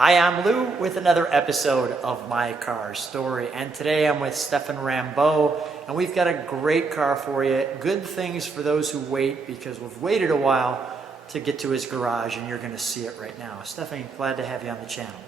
Hi, I'm Lou with another episode of My Car Story, and today I'm with Stephane Rambeau, and we've got a great car for you. Good things for those who wait, because we've waited a while to get to his garage, and you're going to see it right now. Stephane, glad to have you on the channel.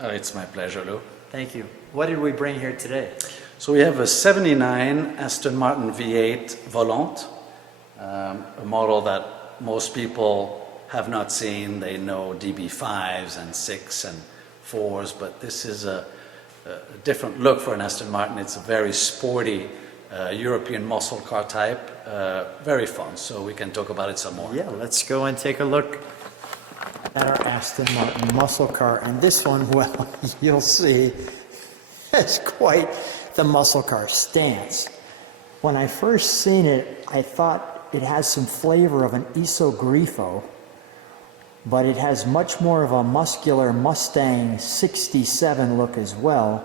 It's my pleasure, Lou. Thank you. What did we bring here today? So we have a 79 Aston Martin V8 Volante, a model that most people have not seen. They know DB5s and 6 and 4s, but this is a different look for an Aston Martin. It's a very sporty European muscle car type, very fun, so we can talk about it some more. Yeah, let's go and take a look at our Aston Martin muscle car. And this one, well, you'll see, it's quite the muscle car stance. When I first seen it, I thought it has some flavor of an Isogrifo, but it has much more of a muscular Mustang 67 look as well.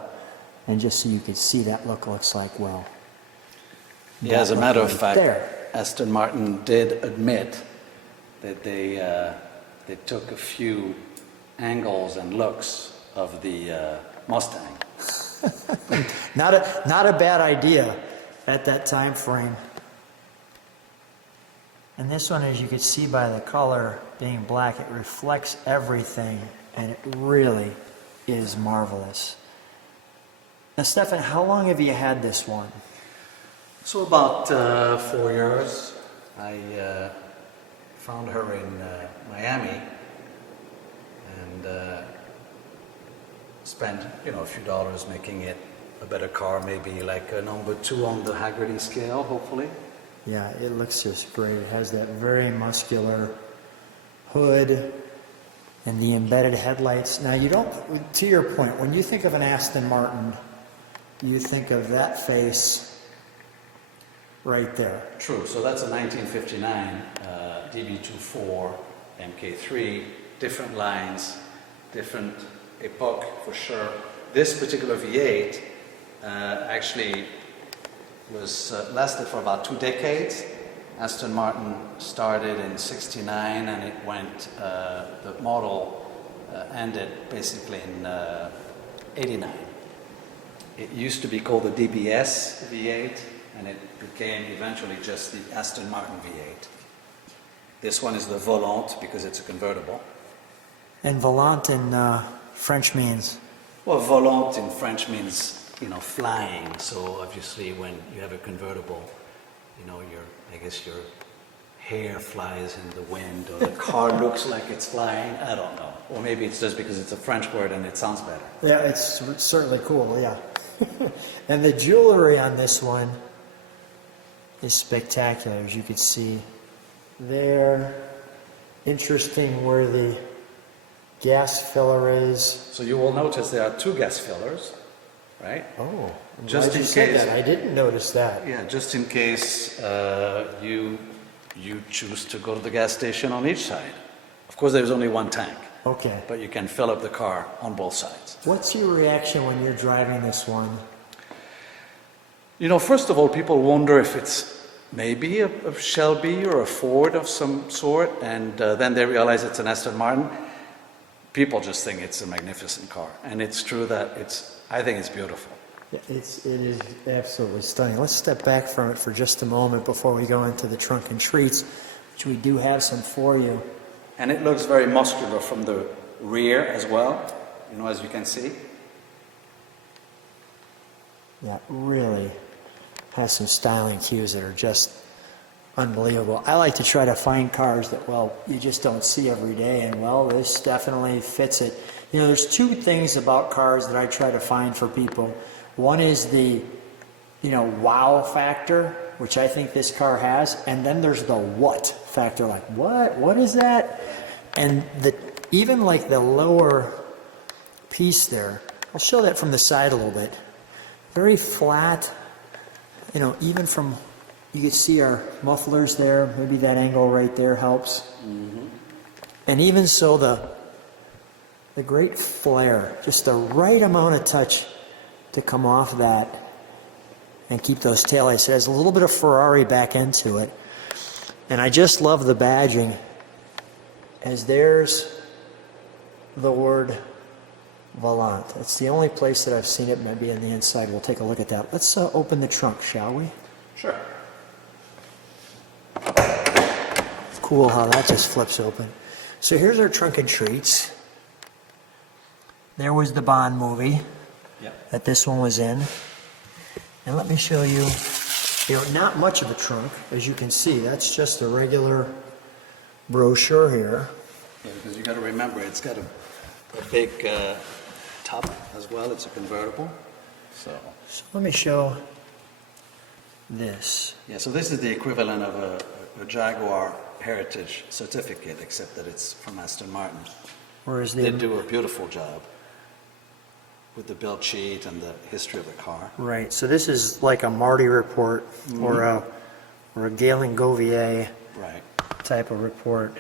And just so you can see, that look looks like, well, yeah, as a matter of fact, there. Aston Martin did admit that they took a few angles and looks of the Mustang. Not a bad idea at that time frame. And this one, as you can see by the color being black, it reflects everything, and it really is marvelous. Now, Stephane, how long have you had this one? So about 4 years. I found her in Miami and spent a few dollars making it a better car, maybe like a number 2 on the Haggerty scale, hopefully. Yeah, it looks just great. It has that very muscular hood and the embedded headlights. Now, you don't, to your point, when you think of an Aston Martin, you think of that face right there. True. So that's a 1959 DB24 MK3. Different lines, different epoch for sure. This particular V8 actually was lasted for about 2 decades. Aston Martin started in '69 and it went, the model ended basically in '89. It used to be called the DBS V8 and it became eventually just the Aston Martin V8. This one is the Volante because it's a convertible. And Volante in French means? Well, Volante in French means flying. So obviously when you have a convertible, I guess your hair flies in the wind, or the car looks like it's flying. I don't know. Or maybe it's just because it's a French word and it sounds better. Yeah, it's certainly cool, yeah. And the jewelry on this one is spectacular, as you can see there. Interesting where the gas filler is. So you will notice there are 2 gas fillers, right? Oh, just in you said case. that. I didn't notice that. Yeah, just in case you choose to go to the gas station on each side. Of course, there's only 1 tank. Okay. But you can fill up the car on both sides. What's your reaction when you're driving this one? First of all, people wonder if it's maybe a Shelby or a Ford of some sort, and then they realize it's an Aston Martin. People just think it's a magnificent car, and it's true that I think it's beautiful. Yeah, it is absolutely stunning. Let's step back from it for just a moment before we go into the trunk and treats, which we do have some for you. And it looks very muscular from the rear as well, as you can see. Yeah, really has some styling cues that are just unbelievable. I like to try to find cars that, well, you just don't see every day, and well, this definitely fits it. There's 2 things about cars that I try to find for people. One is the, wow factor, which I think this car has, and then there's the what factor, like, what is that? And even like the lower piece there, I'll show that from the side a little bit. Very flat, even from, you can see our mufflers there, maybe that angle right there helps. Mm-hmm. And even so, the great flare, just the right amount of touch to come off that and keep those taillights. It has a little bit of Ferrari back into it. And I just love the badging, as there's the word Volante. It's the only place that I've seen it, maybe on the inside. We'll take a look at that. Let's open the trunk, shall we? Sure. Cool how that just flips open. So here's our trunk and treats. There was the Bond movie Yep. that this one was in. And let me show you, not much of a trunk, as you can see. That's just a regular brochure here. Yeah, because you got to remember, it's got a big top as well. It's a convertible. So Let me show this. yeah, so this is the equivalent of a Jaguar Heritage Certificate, except that it's from Aston Martin. Whereas They the do a beautiful job with the build sheet and the history of the car. right, so this is like a Marty report or a Galen Gouvier Right. type of report,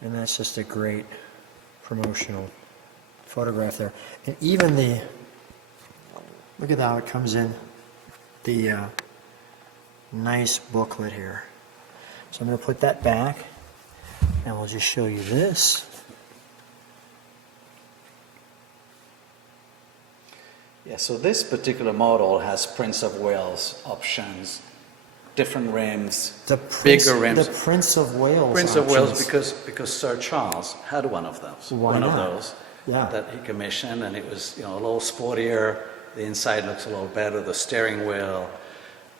and that's just a great promotional photograph there. And even look at how it comes in the nice booklet here. So I'm going to put that back, and we'll just show you this. Yeah, so this particular model has Prince of Wales options, different rims, bigger rims. The Prince of Wales. Prince of Wales options. because Sir Charles had one of those. Why one of not? those Yeah. that he commissioned, and it was a little sportier. The inside looks a little better. The steering wheel,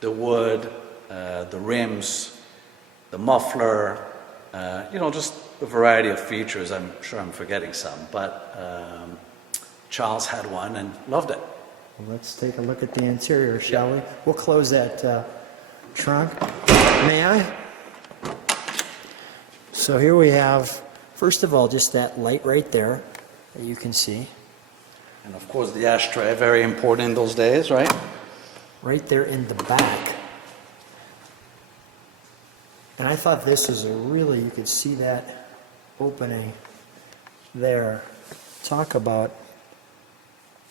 the wood, the rims, the muffler. Just a variety of features. I'm sure I'm forgetting some, but Charles had one and loved it. Well, let's take a look at the interior, shall we? We'll close that trunk. May I? So here we have, first of all, just that light right there that you can see. And of course, the ashtray, very important in those days, right? Right there in the back. And I thought this was you could see that opening there. Talk about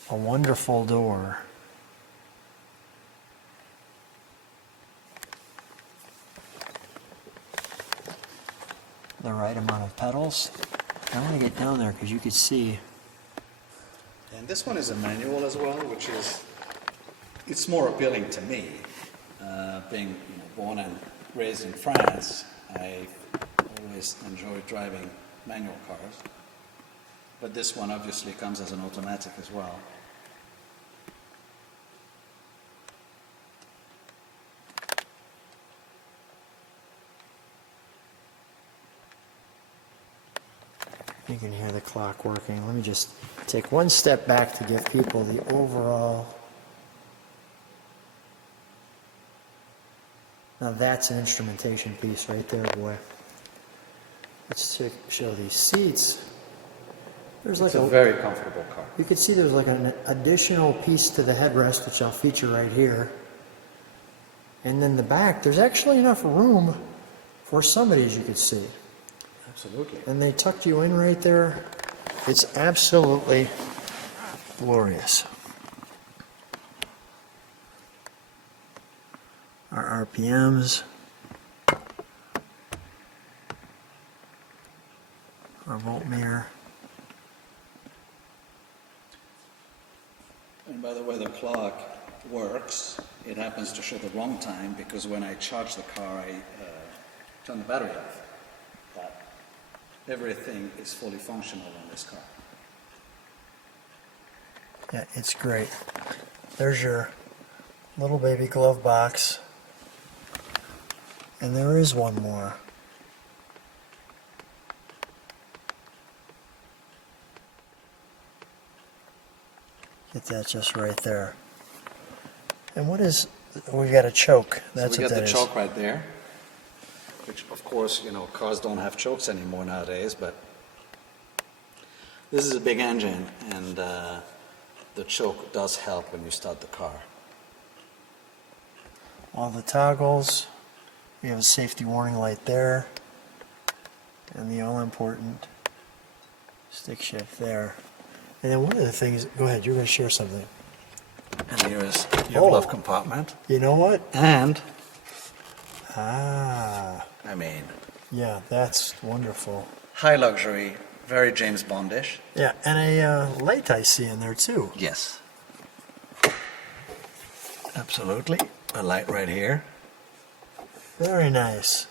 a wonderful door. The right amount of pedals. I want to get down there because you could see. And this one is a manual as well, it's more appealing to me. Being born and raised in France, I always enjoyed driving manual cars. But this one obviously comes as an automatic as well. You can hear the clock working. Let me just take one step back to give people the overall. Now that's an instrumentation piece right there, boy. Let's show these seats. There's like It's a very comfortable car. you can see there's like an additional piece to the headrest, which I'll feature right here. And then the back, there's actually enough room for somebody, as you can see. Absolutely. And they tucked you in right there. It's absolutely glorious. Our RPMs. Our voltmeter. And by the way, the clock works. It happens to show the wrong time because when I charge the car, I turn the battery off. But everything is fully functional on this car. Yeah, it's great. There's your little baby glove box. And there is one more. Get that just right there. And what is, we've got a choke. That's So we what got that the is. choke right there, which of course, cars don't have chokes anymore nowadays, but this is a big engine, and the choke does help when you start the car. All the toggles. We have a safety warning light there. And the all-important stick shift there. And then one of the things, go ahead, you're going to share something. And here is your glove compartment. You know what? And, Ah, I mean, yeah, that's wonderful. high luxury, very James Bondish. Yeah, and a light I see in there too. Yes. Absolutely. A light right here. Very nice.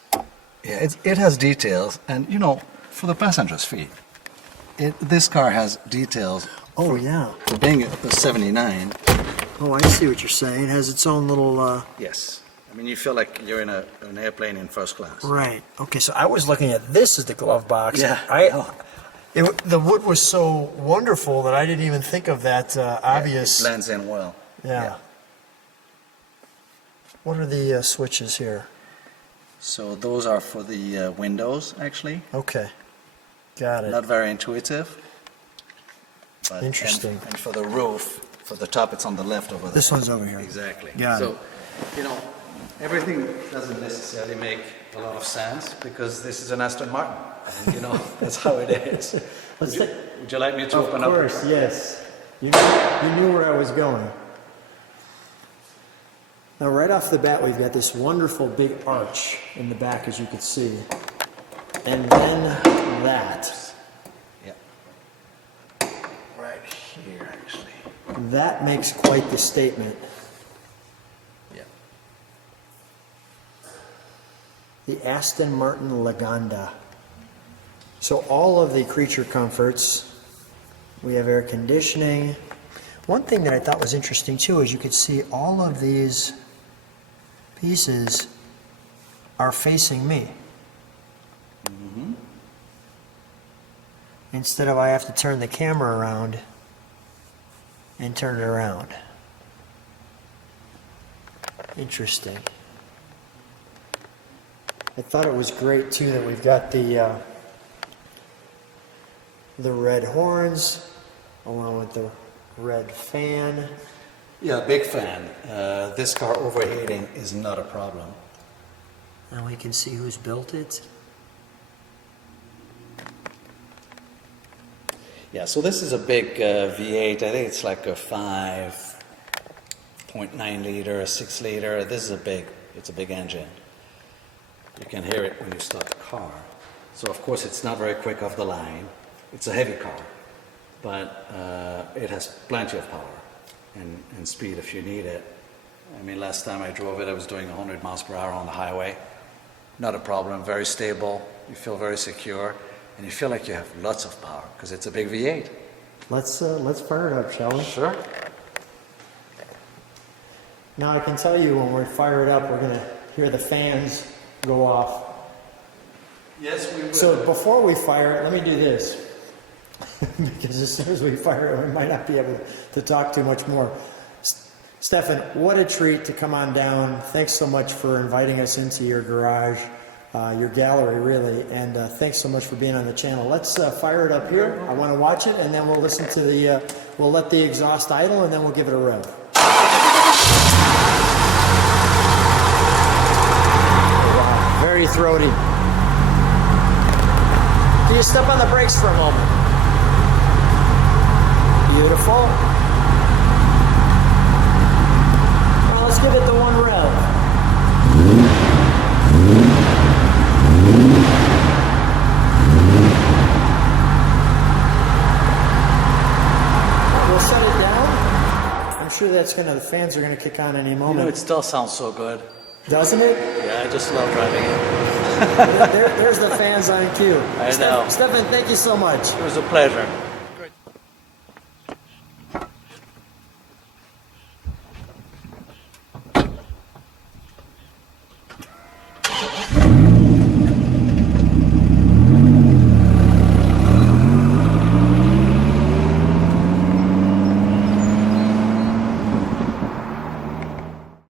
Yeah, it has details, and you know, for the passenger's feet, this car has details. Oh yeah. For being a 79. Oh, I see what you're saying. It has its own little. Yes. I mean, you feel like you're in an airplane in first class. Right. Okay, so I was looking at this as the glove box. Yeah. The wood was so wonderful that I didn't even think of that obvious. It blends in well. Yeah. What are the switches here? So those are for the windows, actually. Okay. Got it. Not very intuitive. But, Interesting. And for the roof, for the top, it's on the left over there. This one's over here. Exactly. Got so, it. you know, everything doesn't necessarily make a lot of sense because this is an Aston Martin. And, you know, that's how it is. Would you like me to open up? Of course, yes. You knew where I was going. Now, right off the bat, we've got this wonderful big arch in the back, as you can see. And then that. Yeah. Right here, actually. That makes quite the statement. Yeah. The Aston Martin Lagonda. So all of the creature comforts, we have air conditioning. One thing that I thought was interesting too is you could see all of these pieces are facing me. Mm-hmm. Instead of I have to turn the camera around and turn it around. Interesting. I thought it was great too that we've got the red horns along with the red fan. Yeah, big fan. This car overheating is not a problem. And we can see who's built it. Yeah, so this is a big V8. I think it's like a 5.9 liter, a 6 liter. This is it's a big engine. You can hear it when you start the car. So of course it's not very quick off the line. It's a heavy car, but it has plenty of power and speed if you need it. I mean, last time I drove it, I was doing 100 miles per hour on the highway. Not a problem, very stable. You feel very secure, and you feel like you have lots of power because it's a big V8. Let's fire it up, shall we? Sure. Now I can tell you when we fire it up, we're going to hear the fans go off. Yes, we will. So before we fire it, let me do this. Because as soon as we fire it, we might not be able to talk too much more. Stephane, what a treat to come on down. Thanks so much for inviting us into your garage, your gallery, really. And thanks so much for being on the channel. Let's fire it up here. I want to watch it, and then we'll listen to we'll let the exhaust idle, and then we'll give it a rev. Wow, very throaty. Can you step on the brakes for a moment? Beautiful. Now let's give it the one rev. We'll set it down. I'm sure the fans are gonna kick on any moment. You know, it still sounds so good. Doesn't it? Yeah, I just love driving it. There's the fans on cue. I know. Stephane, thank you so much. It was a pleasure.